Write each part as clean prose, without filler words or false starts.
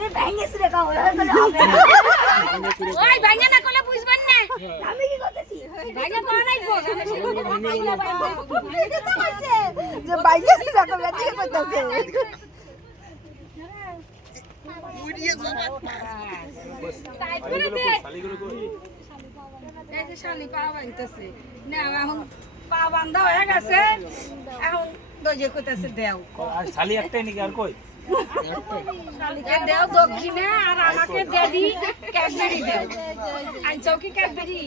তুমি ভাঙিস রে কাও হবে না ওই ভাঙা না করলে বুঝবেন না আমি কি করতেছি ভাঙা করা নাই গো আমি সেটা ভাঙিলা ভাঙা হইছে যে ভাঙিস রে কাও বেটি কইতাছে মুড়িয়ে টাইপ করে দে শালিগুলো কই এই যে শালি পা বাঁধতেছে না এখন পা বাঁধা হয়ে গেছে এখন দইজে কইতাছে দেও আর শালি একটাই নাকি আর কই শালিকে দেও দক্ষিণে আর আমাকে দেবি ক্যাডবেরি দেও আইছাও কি ক্যাডবেরি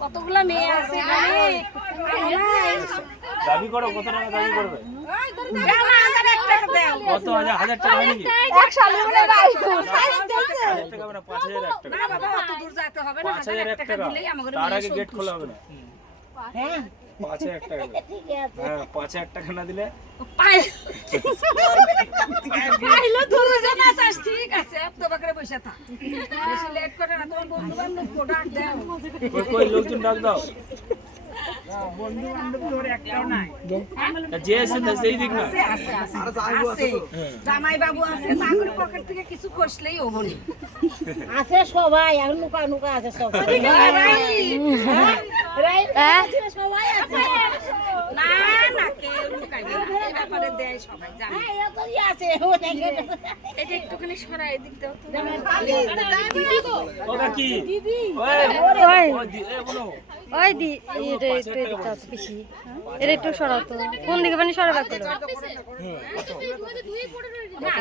কতগুলা মেয়ে আছে দাবি করো কত টাকা দাবি করবে কত হাজার টাকা নাকি এক শালি বলে নাই সাইজ দিয়েছে 1000 টাকা না 5000 টাকা না বাবা অত দূর যেতে হবে না 5000 টাকা দিলেই আমাদের তার আগে গেট খোলা হবে না হ্যাঁ 5000 টাকা হ্যাঁ 5000 টাকা না দিলে পাইলো দুজন আছিস ঠিক আছে তো বাকরে বসে থাক বেশি লেট করে না তোমার বন্ধু বান্ধব কোডা দাও কই কই লোকজন ডাক দাও বন্ধু বান্ধব তোর একটাও নাই যে এসে সেই দিক না আছে জামাই বাবু আছে তাগর পকেট থেকে কিছু কষলেই হবে না আছে সবাই আর নুকা নুকা আছে সবাই রাইট সবাই আছে না না কেউ লুকাইবে না এই ব্যাপারে দেয় সবাই জানে এতই আছে এটা একটুখানি সরাই এদিক দাও তো ওটা কি দিদি ওই ওই এ বলো ওই দি এটা একটু এদিকটা আছে বেশি এটা একটু সরাও তো কোন দিকে মানে সরাবা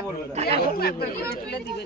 করো না তুলে দিবে